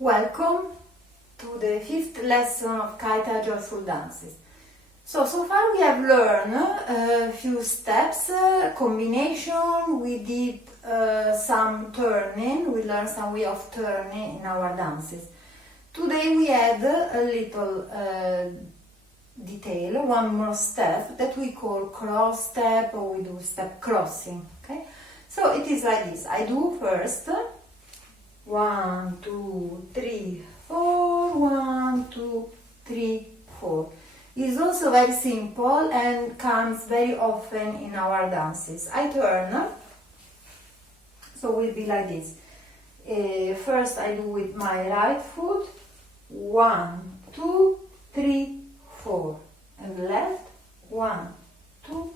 Welcome to the 5th lesson of Khaita Joyful Dances. So far we have learned a few steps, combination, we did some turning, we learned some way of turning in our dances. Today we add a little detail, one more step that we call cross step, or we do step crossing, okay? So it is like this. I do first 1, 2, 3, 4, 1, 2, 3, 4. It's also very simple and comes very often in our dances. I turn, so will be like this. First I do with my right foot, 1, 2, 3, 4, and left, 1, 2,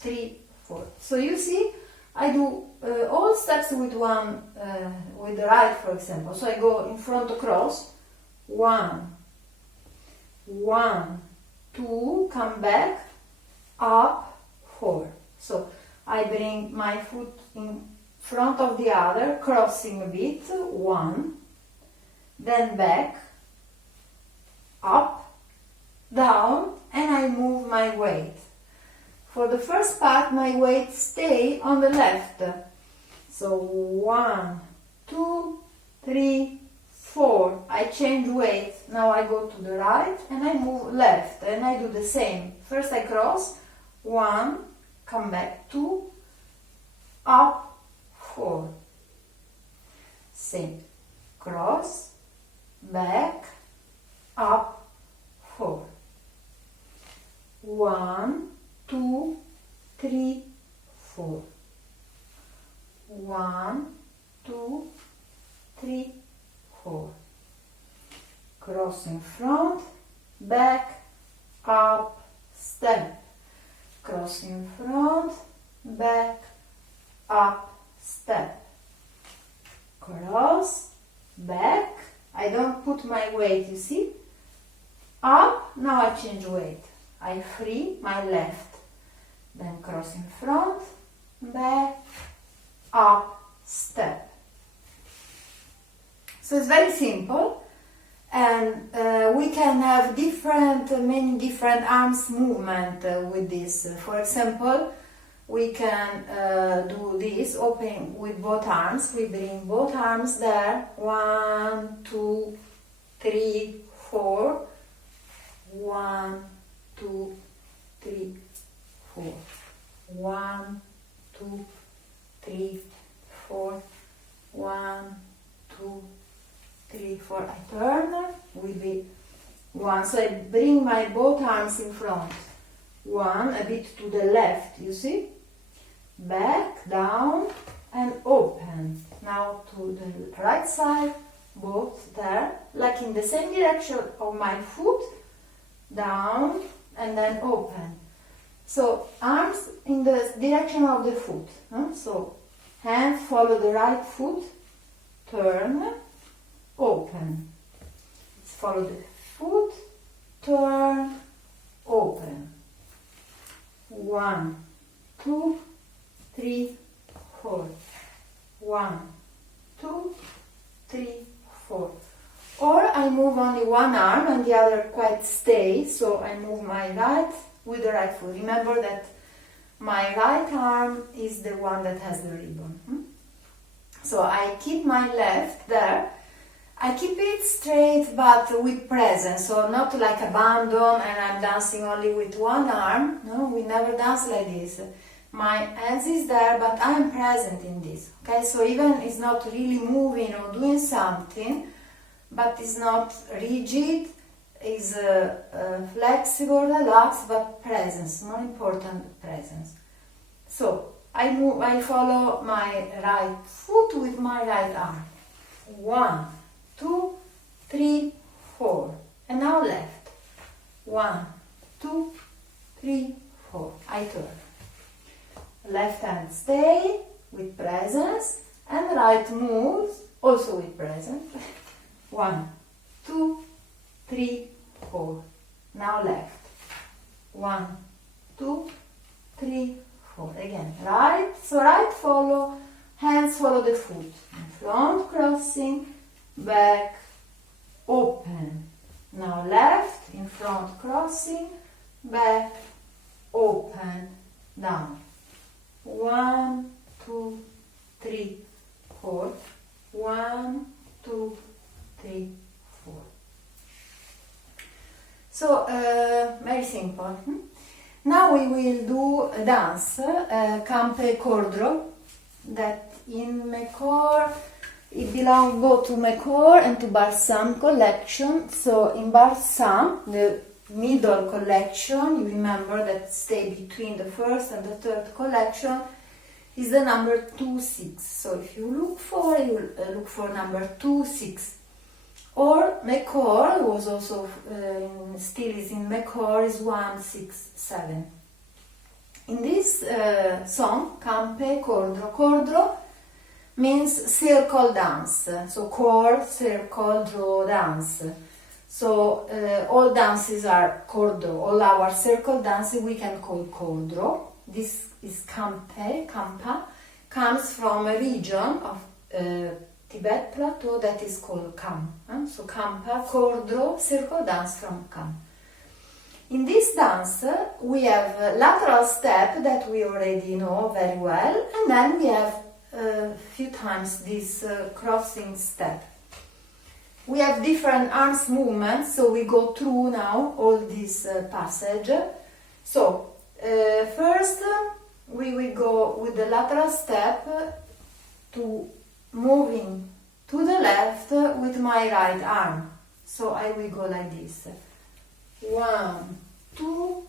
3, 4. So you see, I do all steps with with the right, for example. So I go in front across, 1, 1, 2, come back, up, 4. So I bring my foot in front of the other, crossing a bit, 1, then back, up, down, and I move my weight. For the first part, my weight stay on the left. So 1, 2, 3, 4. I change weight. Now I go to the right and I move left, and I do the same. First I cross, 1, come back, 2, up, 4. Same. Cross, back, up, 4. 1, 2, 3, 4. 1, 2, 3, 4. Cross in front, back, up, step. Cross in front, back, up, step. Cross, back. I don't put my weight, you see? Up, now I change weight. I free my left. Then cross in front, back, up, step. So it's very simple, and we can have many different arms movement with this. For example, we can do this, open with both arms. We bring both arms there, 1, 2, 3, 4, 1, 2, 3, 4. 1, 2, 3, 4. 1, 2, 3, 4. I turn, will be 1. So I bring my both arms in front. 1, a bit to the left, you see? Back, down, and open. Now to the right side, both there, like in the same direction of my foot, down, and then open. So arms in the direction of the foot. So hands follow the right foot, turn, open. Follow the foot, turn, open. 1, 2, 3, 4. 1, 2, 3, 4. Or I move only one arm and the other quite stays, so I move my right with the right foot. Remember that my right arm is the one that has the ribbon. So I keep my left there. I keep it straight but with presence, so not like abandon and I'm dancing only with one arm. No, we never dance like this. My hands is there, but I am present in this. Okay, so even it's not really moving or doing something, but it's not rigid, it's flexible, relaxed, but presence, more important, presence. So I follow my right foot with my right arm. 1, 2, 3, 4. And now left. 1, 2, 3, 4. I turn. Left hand stay with presence, and right moves also with presence. 1, 2, 3, 4. Now left. 1, 2, 3, 4. Again, right. So right follow, hands follow the foot. In front crossing, back, open. Now left, in front, crossing, back, open, down. 1, 2, 3, 4. 1, 2, 3, 4. So, very simple. Now we will do a dance, Campe Cordro, that in Mecor, it belongs both to Mecor and to Balsam collection. So in Balsam, the middle collection, you remember that stay between the first and the third collection, is the number 2, 6. So if you look for, you look for number 2, 6. Or Mecor was also still is in Mecor is 1, 6, 7. In this song, Campe Cordro, Cordro means circle dance. So chord, circle, draw, dance. So all dances are cordro. All our circle dances we can call cordro. This is Campe, Campa, comes from a region of Tibet plateau that is called Kam. So Kampa, Cordro, circle dance from Kam. In this dance we have a lateral step that we already know very well, and then we have a few times this crossing step. We have different arms movements, so we go through now all this passage. So first we will go with the lateral step to moving to the left with my right arm. So I will go like this. 1, 2,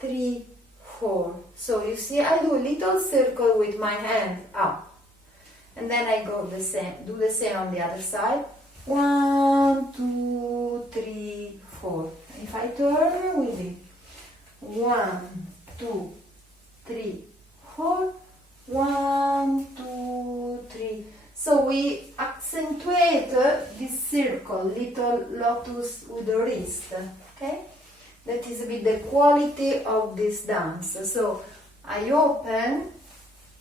3, 4. So you see I do a little circle with my hand up. And then I go the same, do the same on the other side. 1, 2, 3, 4. If I turn, it will be 1, 2, 3, 4. 1, 2, 3. So we accentuate this circle, little lotus with the wrist, okay? That is a bit the quality of this dance. So I open,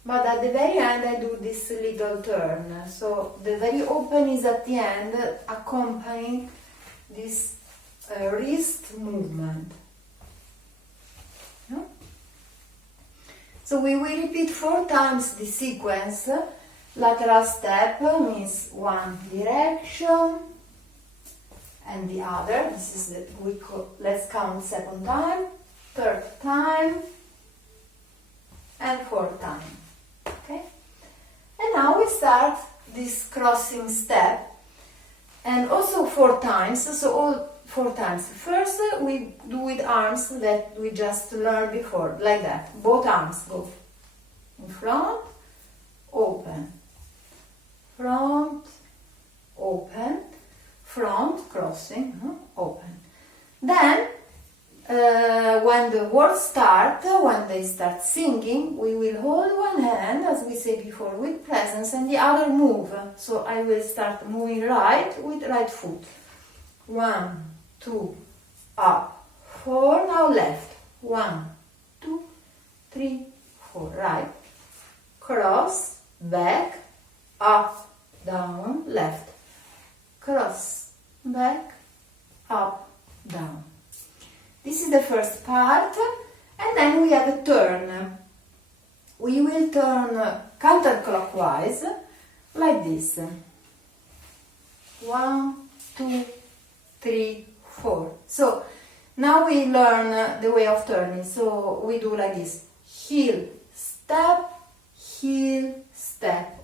but at the very end I do this little turn. So the very open is at the end, accompanying this wrist movement. No? So we will repeat 4 times the sequence. Lateral step means one direction and the other. This is the let's count second time, third time, and fourth time. Okay? And now we start this crossing step, and also 4 times. So all 4 times. First we do with arms that we just learned before, like that. Both arms go in front, open. Front, open, front, crossing, open. Then, when the words start, when they start singing, we will hold one hand, as we said before, with presence, and the other move. So I will start moving right with right foot. 1, 2, up, 4, now left. 1, 2, 3, 4, right. Cross, back, up, down, left, cross, back, up, down. This is the first part, and then we have a turn. We will turn counterclockwise, like this. 1, 2, 3, 4. So, now we learn the way of turning. So, we do like this. Heel, step,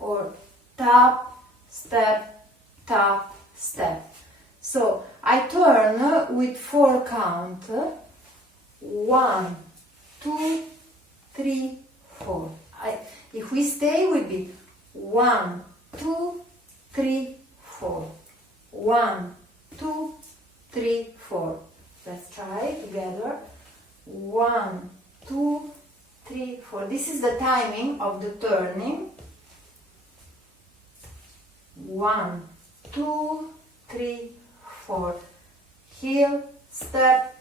or tap, step, tap, step. So I turn with 4 count. 1, 2, 3, 4. If we stay, it will be 1, 2, 3, 4. 1, 2, 3, 4. Let's try together. 1, 2, 3, 4. This is the timing of the turning. 1, 2, 3, 4. Heel, step,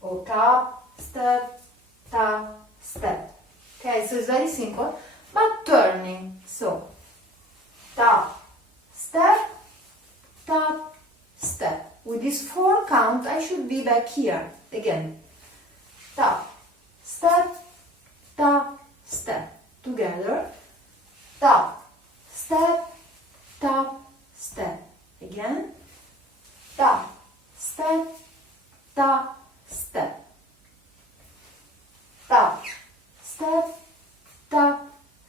or tap, step, tap, step. Okay, so it's very simple, but turning. So, tap, step, tap, step. With this 4 count, I should be back here again. Tap, step, tap, step. Together. Tap, step, tap, step. Again. Tap, step, tap, step. Tap, step, tap,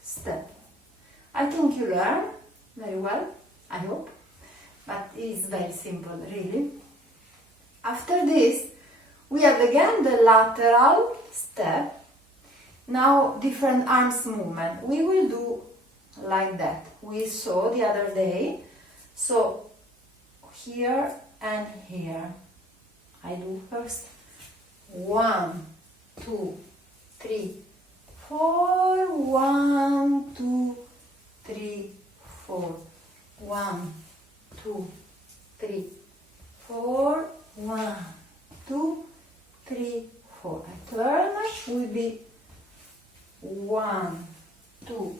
step. I think you learn very well, I hope, but it's very simple, really. After this, we have again the lateral step. Now different arms movement. We will do like that. We saw the other day. So here and here. I do first 1, 2, 3, 4. 1, 2, 3, 4. 1, 2, 3, 4. 1, 2, 3, 4. I turn will be 1, 2,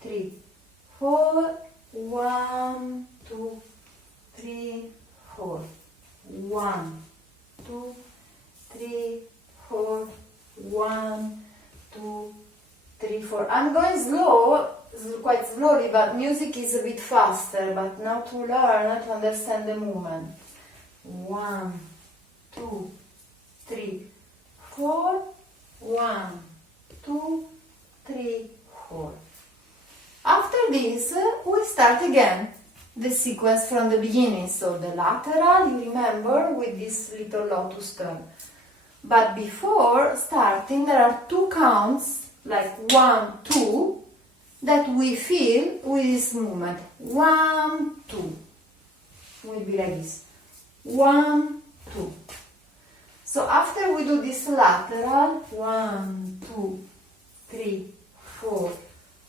3, 4. 1, 2, 3, 4. 1, 2, 3, 4. 1, 2, 3, 4. I'm going slow, quite slowly, but music is a bit faster. But now to learn, to understand the movement. 1, 2, 3, 4. 1, 2, 3, 4. After this, we start again the sequence from the beginning. So the lateral, you remember, with this little lotus turn. But before starting, there are 2 counts, like 1, 2, that we feel with this movement. 1, 2. Will be like this. 1, 2. So after we do this lateral, 1, 2, 3, 4.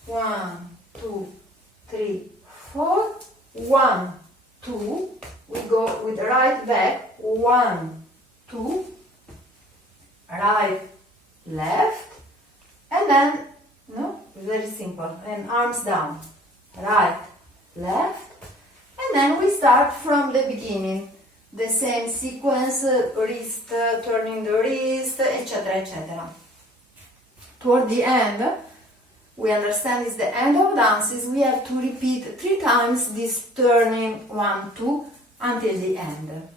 1, 2, 3, 4. 1, 2. We go with right back. 1, 2. Right, left, and then, no, very simple, and arms down, right, left, and then we start from the beginning, the same sequence, wrist, turning the wrist, etc., etc. Toward the end, we understand it's the end of dances, we have to repeat 3 times this turning 1, 2, until the end.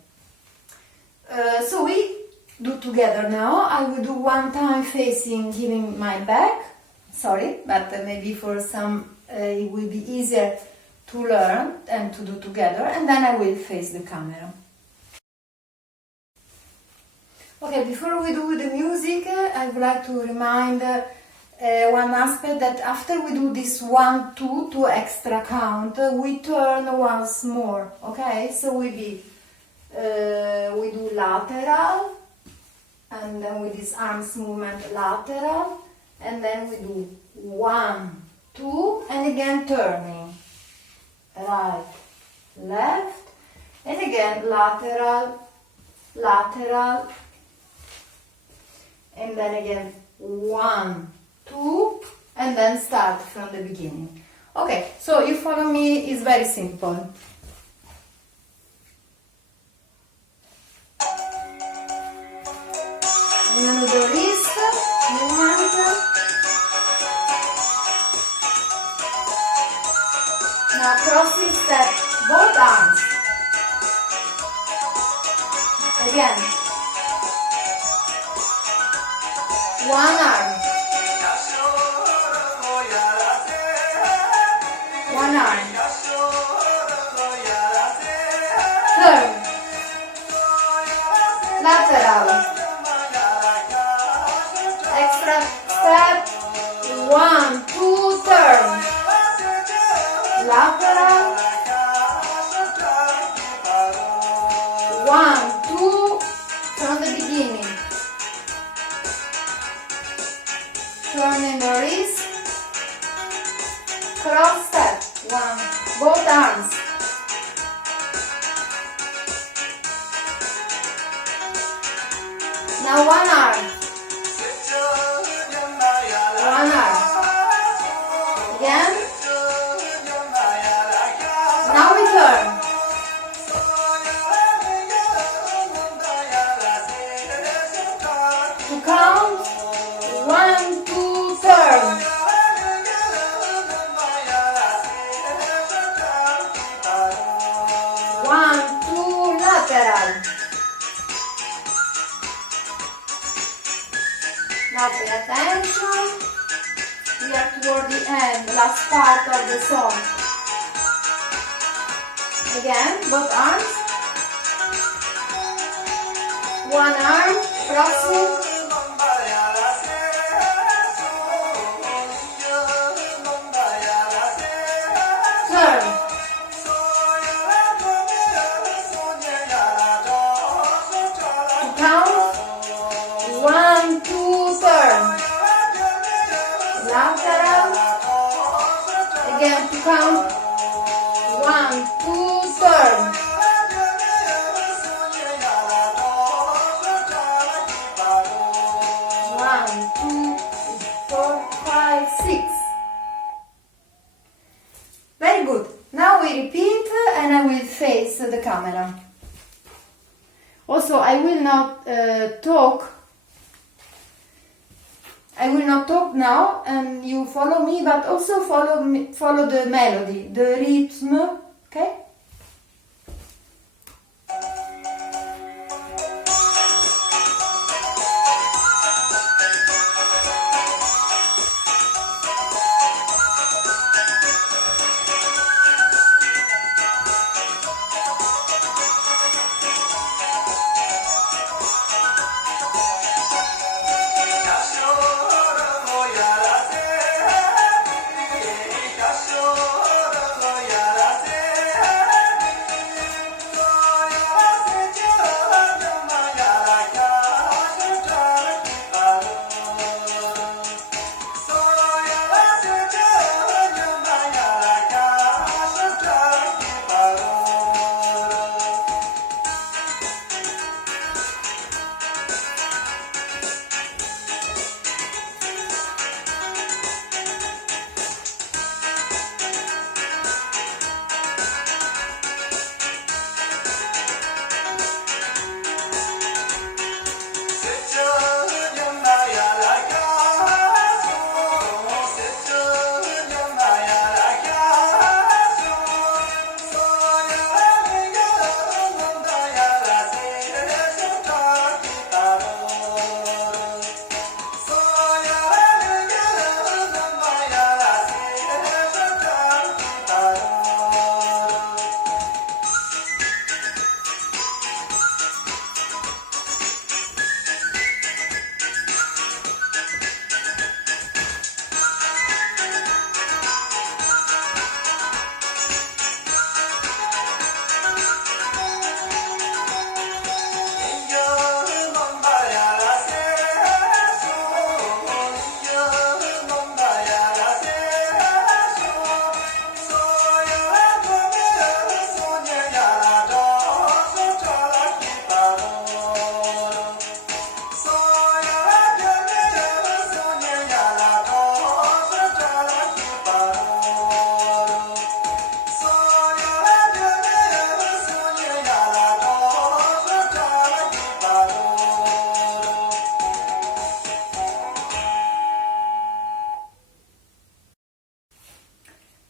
So we do together now. I will do 1 time facing, giving my back. Sorry, but maybe for some it will be easier to learn and to do together. And then I will face the camera. Okay, before we do the music, I would like to remind one aspect, that after we do this 1, 2, 2 extra count, we turn once more. Okay, so we do lateral, and then with this arms movement lateral, and then we do 1, 2, and again turning, right, left, and again lateral, lateral, and then again 1, 2, and then start from the beginning. Okay, so you follow me, it's very simple. Remember the wrist, movement. Now crossing step, both arms. Again. 1 arm. 1 arm. Turn. Lateral. Extra step, 1, 2, turn, lateral, 1, 2, from the beginning, turning the wrist, cross step, 1, both arms, now 1 arm, 1 arm, again, now we turn, Now pay attention. We are toward the end, last part of the song. Again, both arms. One arm, crossing. Turn. To count. 1, 2, turn. Lateral. Again to count. 1, 2, turn. 1, 2, 4, 5, 6. Very good. Now we repeat and I will face the camera. Also, I will not talk. I will not talk now, and you follow me, but also follow the melody, the rhythm, okay?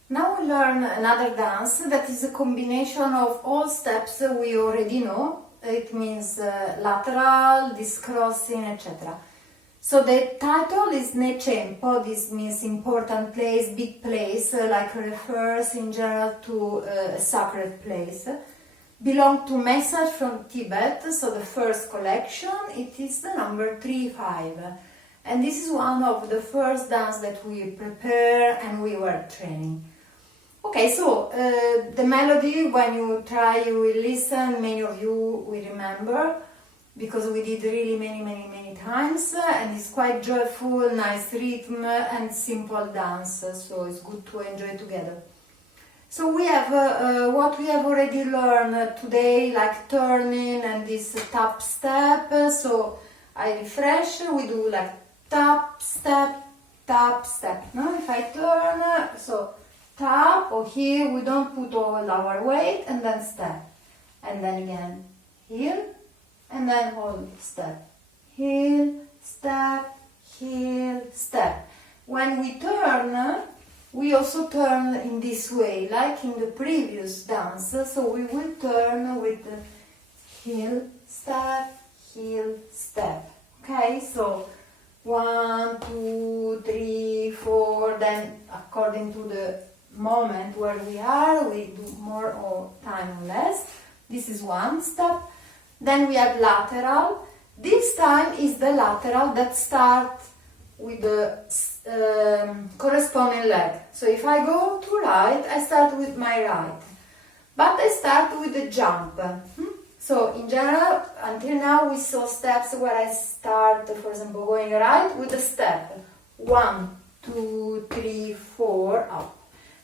Now we learn another dance that is a combination of all steps we already know. It means lateral, disc crossing, etc. So the title is Necempo. This means important place, big place, like refers in general to a sacred place. Belong to message from Tibet, so the first collection, it is the number 3-5. And this is one of the first dance that we prepare and we were training. Okay, so the melody, when you try, you will listen, many of you will remember, because we did really many times, and it's quite joyful, nice rhythm and simple dance, so it's good to enjoy together. So we have what we have already learned today, like turning and this tap step. So I refresh, we do like tap step, no? If I turn, so tap, or here we don't put all our weight, and then step, and then again heel, and then hold, step, heel, step, heel, step. When we turn, we also turn in this way, like in the previous dance, so we will turn with the heel, step, okay? So 1, 2, 3, 4. Then according to the moment where we are, we do more or time or less. This is one step. Then we have lateral. This time is the lateral that starts with the corresponding leg. So if I go to right, I start with my right. But I start with the jump. So in general, until now we saw steps where I start, for example, going right with a step. 1, 2, 3, 4, up.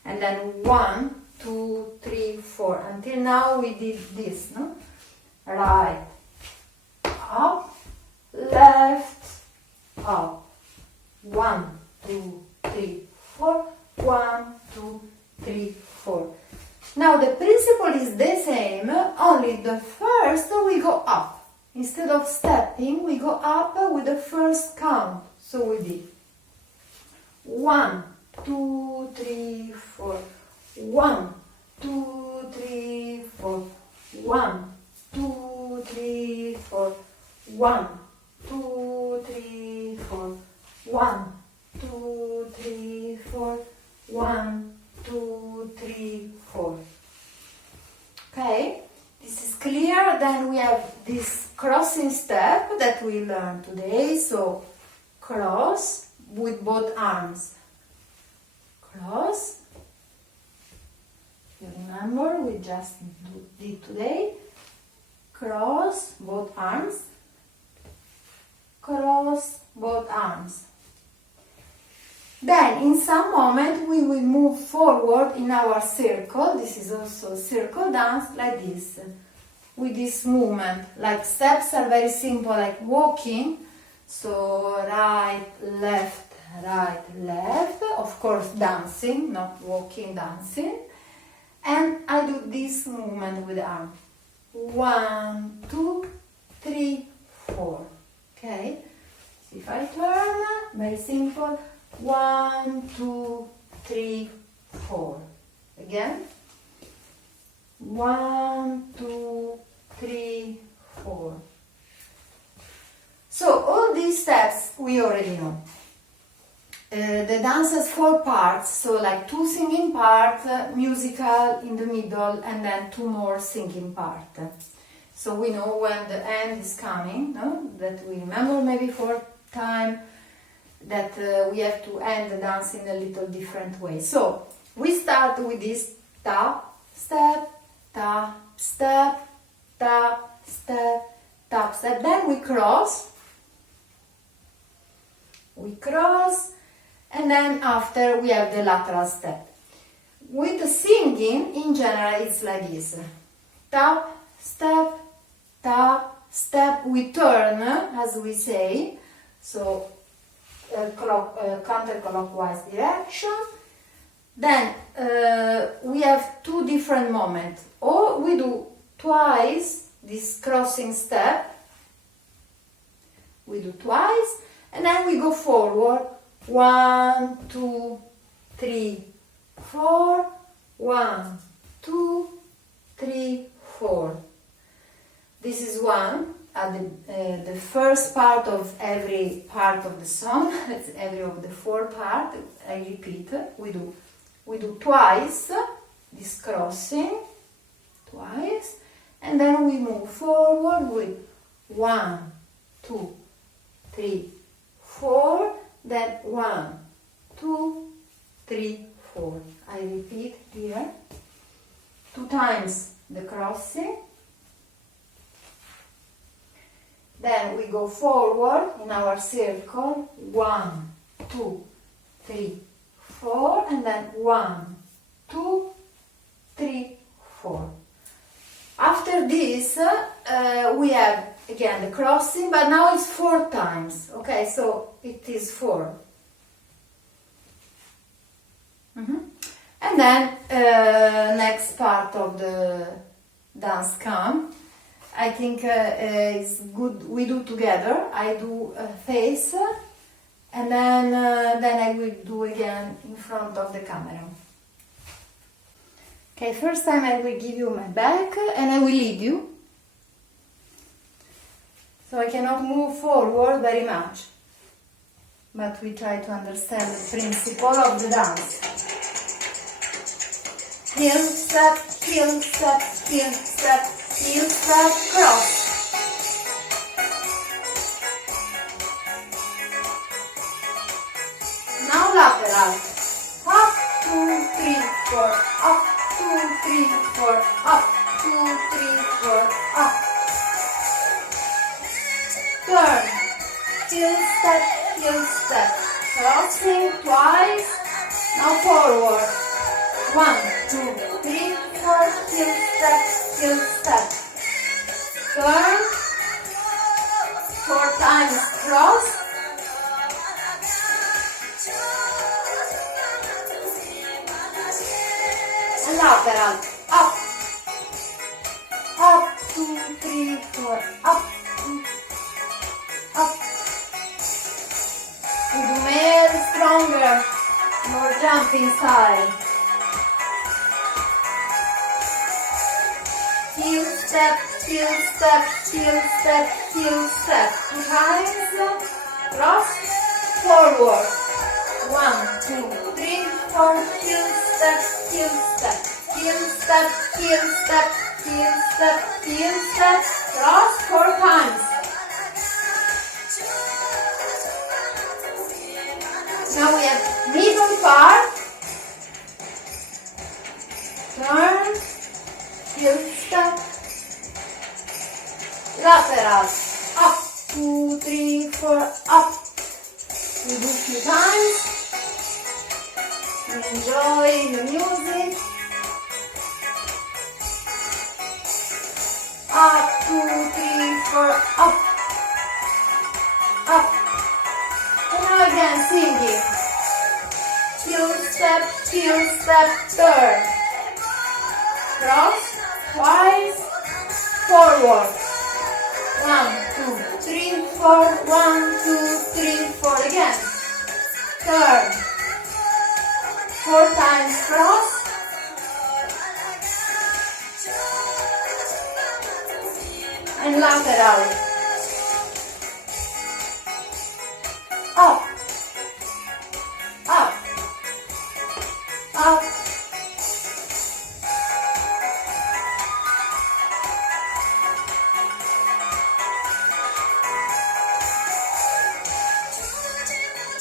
And then 1, 2, 3, 4. Until now we did this, no? Right, up, left, up. 1, 2, 3, 4. 1, 2, 3, 4. Now the principle is the same, only the first we go up. Instead of stepping, we go up with the first count. So we did 1, 2, 3, 4. 1, 2, 3, 4. 1, 2, 3, 4. 1, 2, 3, 4. 1, 2, 3, 4. 1, 2, 3, 4. Okay, this is clear. Then we have this crossing step that we learned today. So cross with both arms. Cross. You remember we just did today. Cross both arms. Cross both arms. Then in some moment we will move forward in our circle. This is also a circle dance like this. With this movement. Like steps are very simple, like walking. So right, left, right, left. Of course dancing, not walking, dancing. And I do this movement with the arm. 1, 2, 3, 4. Okay? So if I turn, very simple. 1, 2, 3, 4. Again. 1, 2, 3, 4. So all these steps we already know. The dance has 4 parts, so like 2 singing parts, musical in the middle, and then 2 more singing parts. So we know when the end is coming, no? That we remember maybe for time that we have to end the dance in a little different way. So we start with this tap, step, tap, step, tap, step, tap, step. Then we cross, and then after we have the lateral step. With the singing, in general, it's like this. Tap, step, tap, step. We turn, as we say, so counterclockwise direction. Then we have 2 different moments. Or we do twice this crossing step. We do twice, and then we go forward. 1, 2, 3, 4. 1, 2, 3, 4. This is one at the first part of every part of the song. It's every of the 4 parts. I repeat. We do twice this crossing, twice, and then we move forward with 1, 2, 3, 4. Then 1, 2, 3, 4. I repeat here. 2 times the crossing. Then we go forward in our circle. 1, 2, 3, 4. And then 1, 2, 3, 4. After this, we have again the crossing, but now it's 4 times. Okay, so it is 4. And then next part of the dance come. I think it's good we do together. I do a face, and then I will do again in front of the camera. Okay, first time I will give you my back and I will lead you. So I cannot move forward very much. but we try to understand the principle of the dance. Heel, step, heel, step, heel, step, heel, step, cross. Now lateral. Up, 2, 3, 4, up, 2, 3, 4, up, 2, 3, 4, up. Turn. Heel step, crossing twice. Now forward. 1, 2, 3, 4, heel step. Turn. 4 times cross. And lateral. Up. Up, 2, 3, 4, up. Up. We do more stronger, more jumping style. Heel step, heel step, heel step, heel step. Behind, cross, forward. 1, 2, 3, 4, heel step, heel step, heel step, heel step, heel step, heel step. Cross 4 times. Now we have middle part. Turn, heel step, lateral, up, 2, 3, 4, up. We do a few times. We enjoy the music. Up, 2, 3, 4, up, up. And now again singing. Heel step, turn. Cross, twice, forward. 1, 2, 3, 4, 1, 2, 3, 4, again. Turn. 4 times cross. And lateral. Up. Up. Up.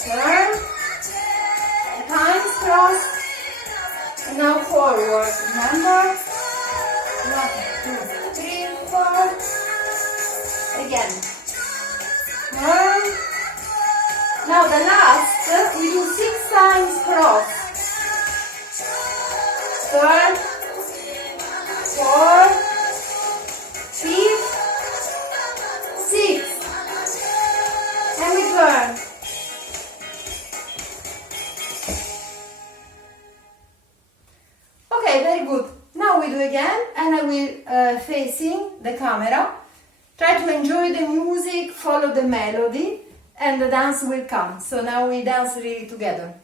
Turn. Times cross. And now forward. Remember? 1, 2, 3, 4. Again. Turn. Now the last, we do 6 times cross. Third, 4, 5, 6. And we turn. Okay, very good. Now we do again, and I will facing the camera. Try to enjoy the music, follow the melody, and the dance will come. So now we dance really together.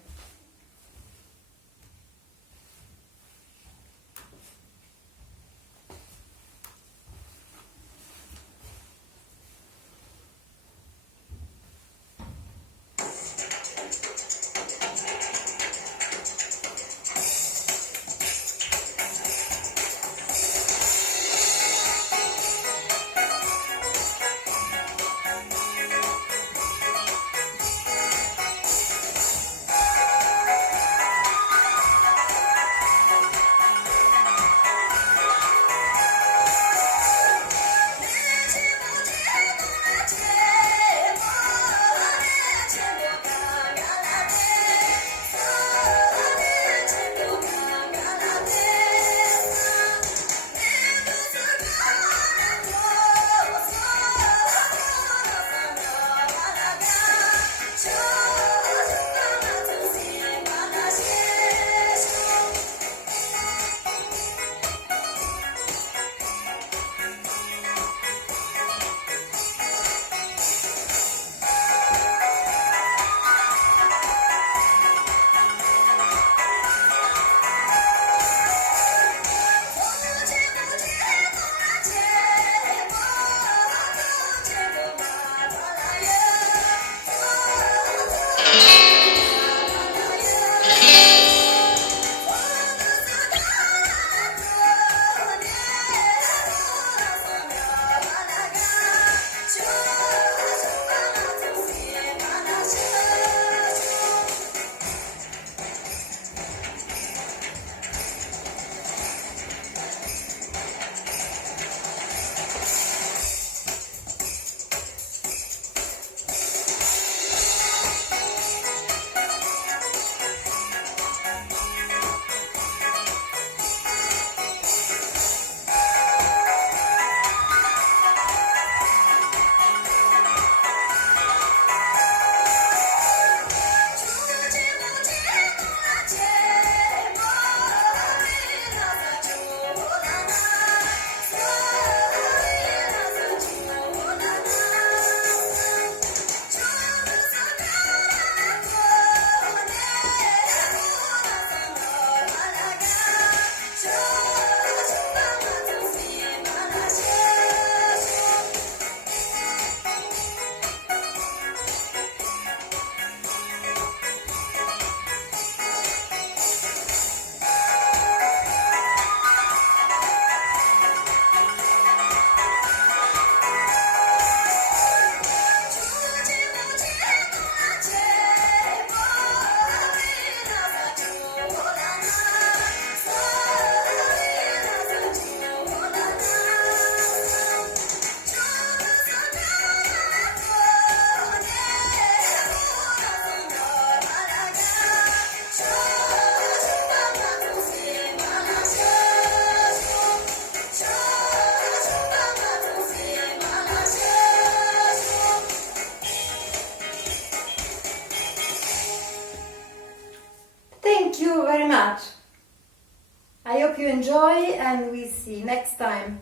enjoy, and we see next time.